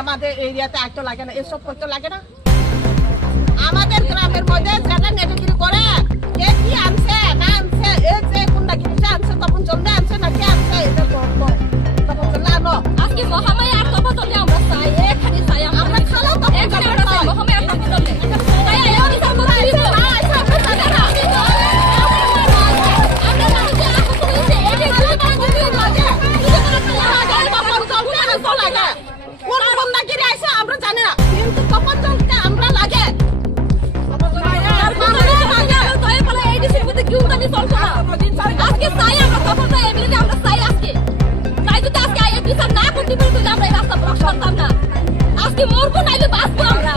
আমাদের এরিয়াতে আইতো লাগে না, এসব করতে লাগে না। আমাদের গ্রামের মধ্যে যারা নেটগিরি করে কে কি আনছে না আনছে, এই যে গুন্ডাগিরিটা আনছে তখন জন্য আনছে না কে আনছে এটা করবো তখন জন্য আনো। আজকে মহামারী আর তখন জন্য আমরা চাই এখানে চাই আমরা খালাও তখন এখানে আমরা চাই মহামারী আর তখন জন্য তাই এই অধিকার করে দিতে আমরা জানি না, কিন্তু তখন চলতে আমরা লাগে আজকে চাই আমরা তখন চাই এমনি আমরা চাই আজকে তাই যদি আজকে বিচার না করতে পারি আমরা এই রাস্তা ব্লক করতাম না। আজকে মরবো নাইলে বাঁচবো আমরা।